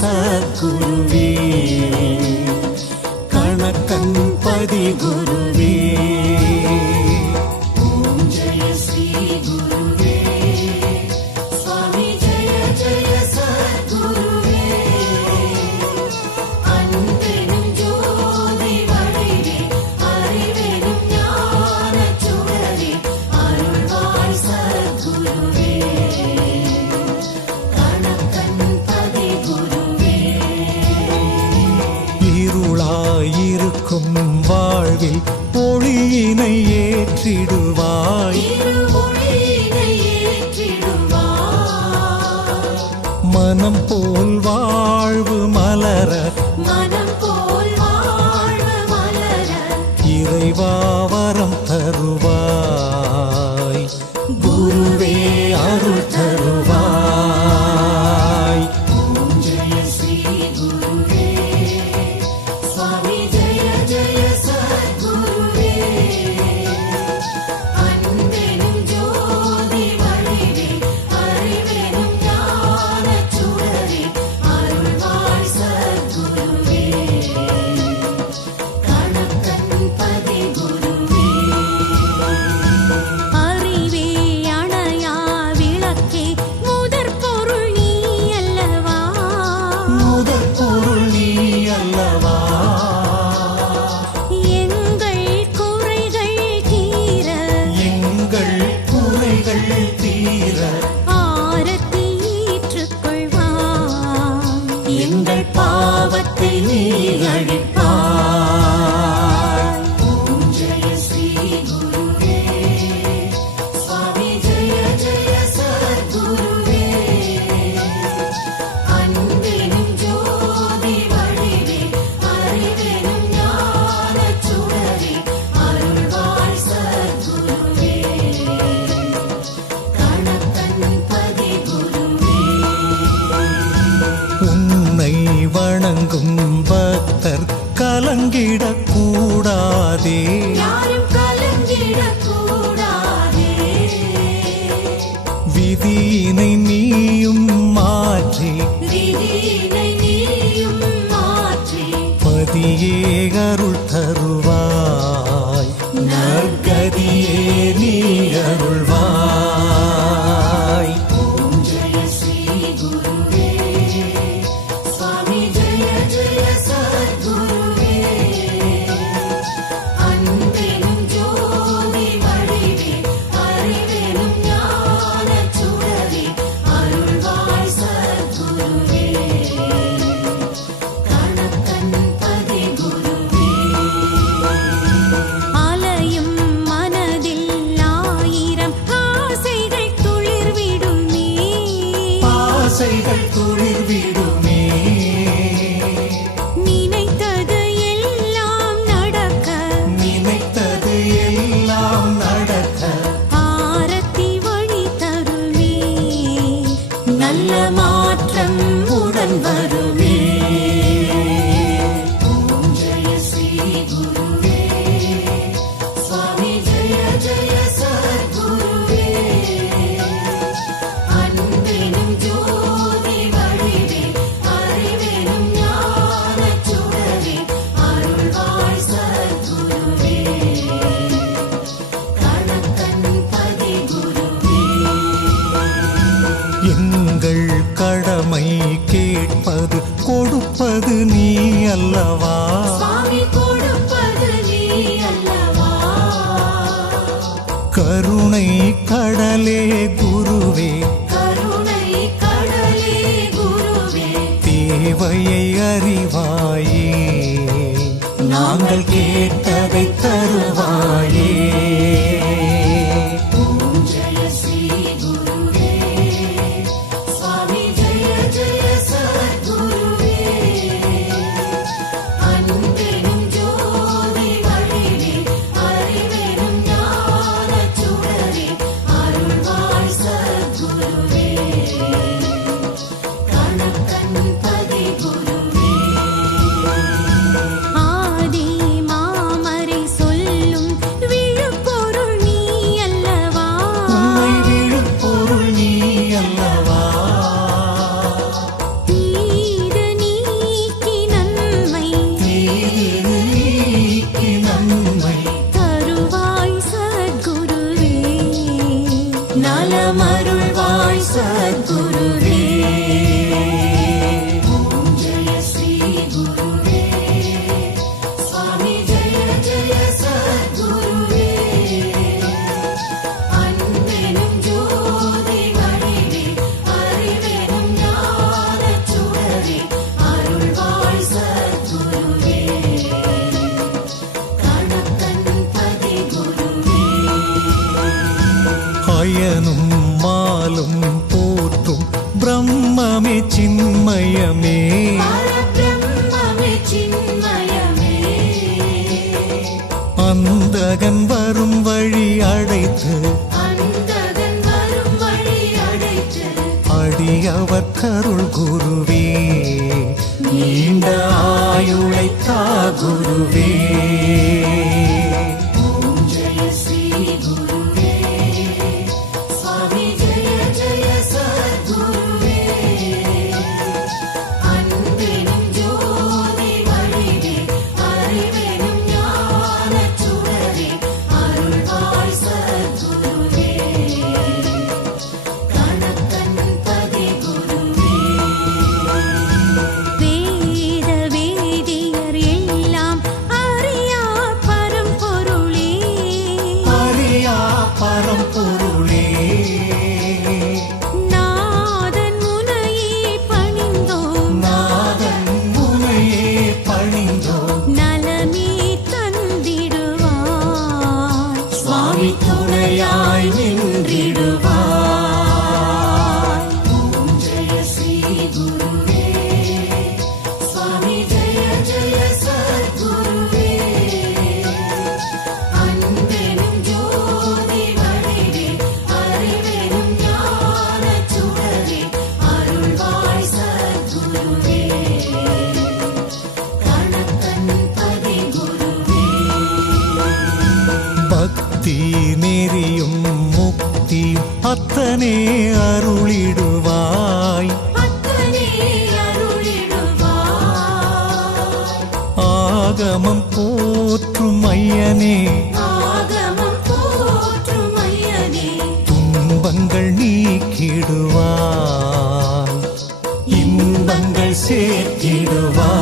சத்குருவே. கணக்கன் பதிகுரு ಸಿಡು பங்கிடக்கூடாதே நமக்கு கொடுப்பது நீ அல்லவா? கருணை கடலே குருவே தேவையை அறிவாயே. நாங்கள் கேட்டதை அமருள்வாய் சத்குருவே. ஆகமம் போற்றும் ஐயனே. துன்பங்கள் நீக்கிடுவார் இன்பங்கள் சேர்த்திடுவார்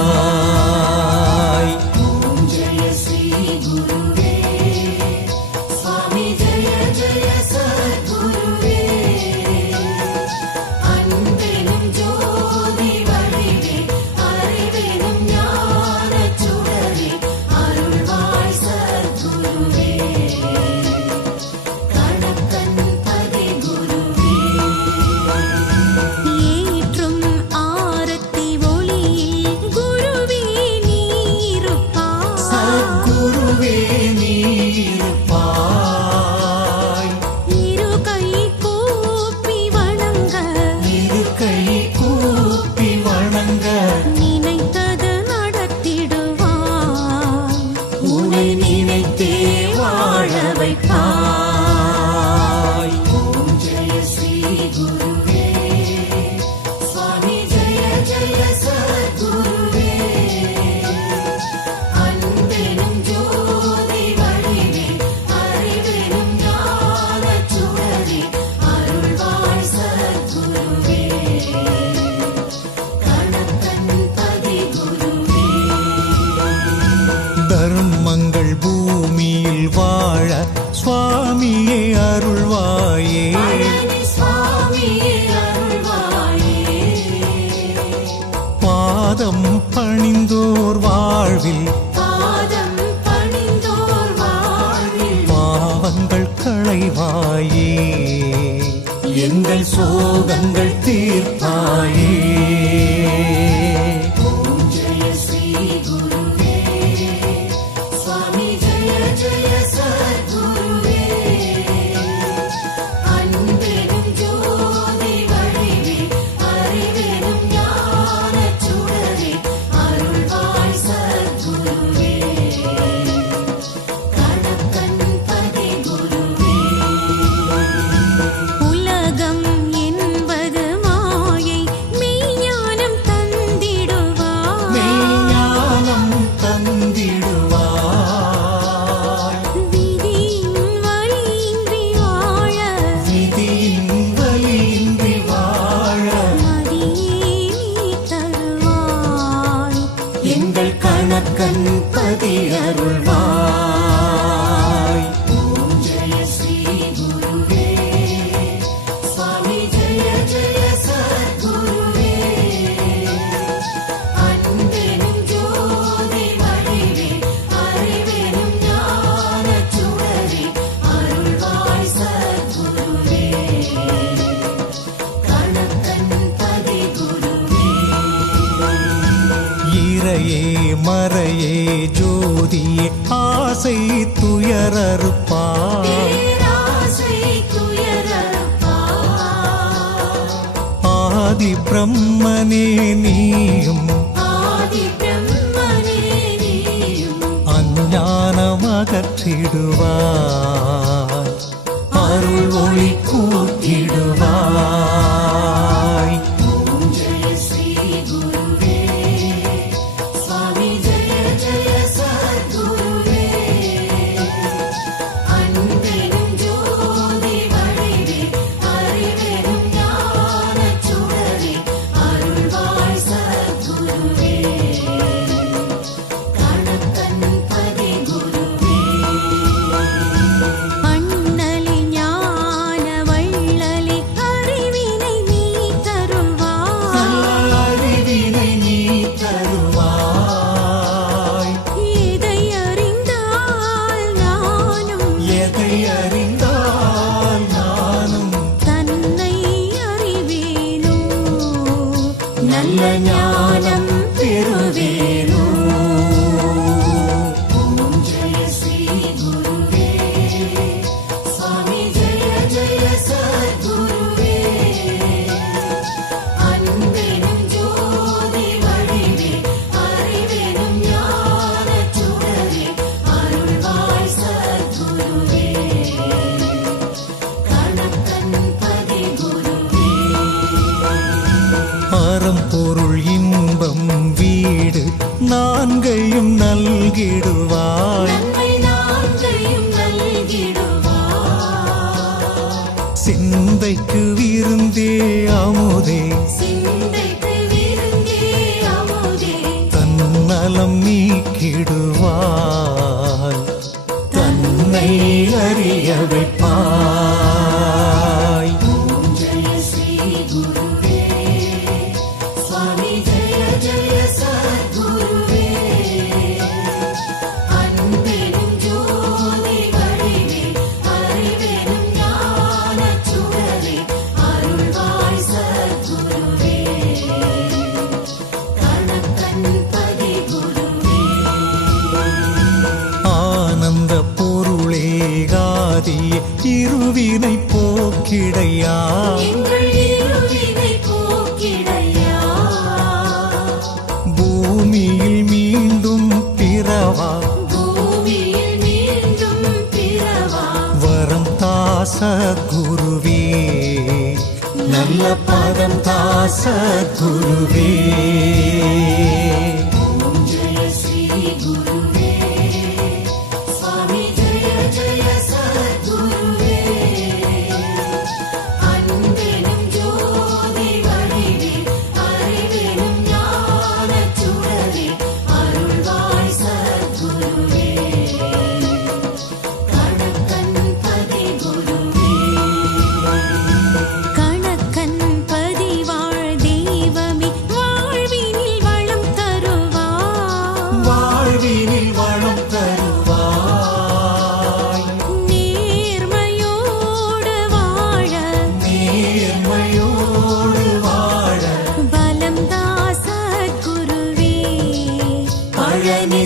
பணிந்தோர் வாழ்வில் பாவங்கள் களைவாயே. எங்கள் சோகங்கள் தீர்ப்பாயே. அகற்றிடுவார் நீக்கிடுவோம். தாயே இருவினை போக்கிடையா? பூமியில் மீண்டும் பிறவா? வரம் தாச குருவே. நல்ல பதம் தாச குருவே.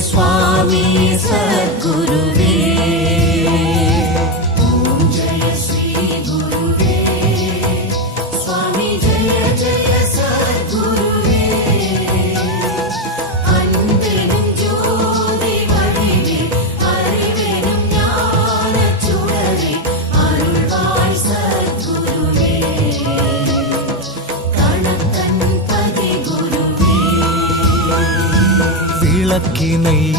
स्वामी सद्गुरुवे விளக்கினை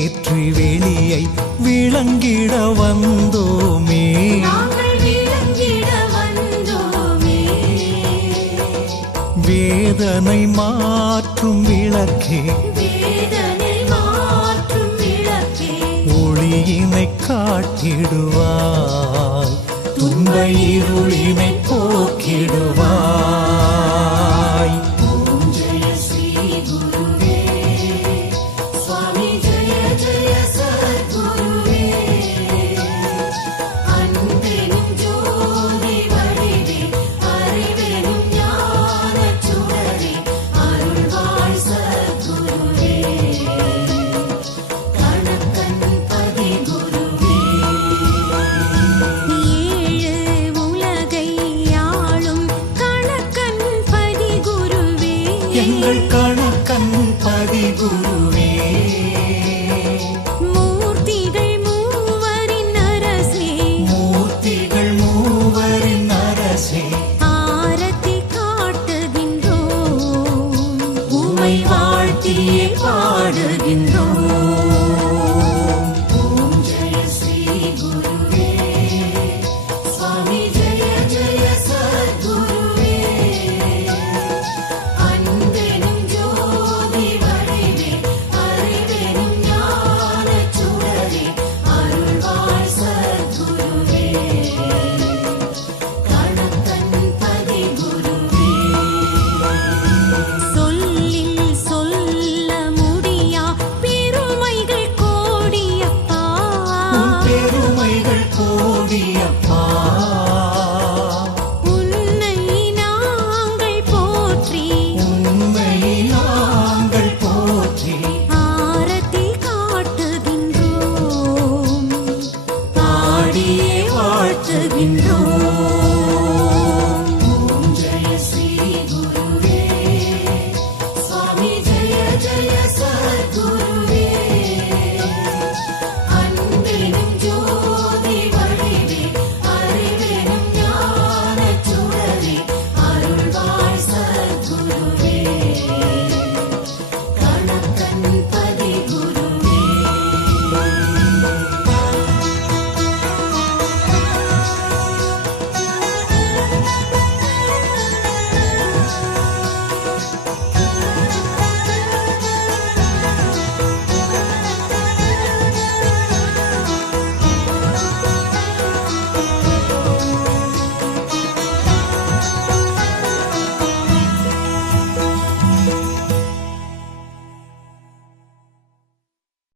ஏற்றி வெளியை விளங்கிட வந்தோமே. வேதனை மாற்றும் விளக்கே. ஒளியினை காட்டிடுவாய். துன்ப இருளினை போக்கிடுவாய்.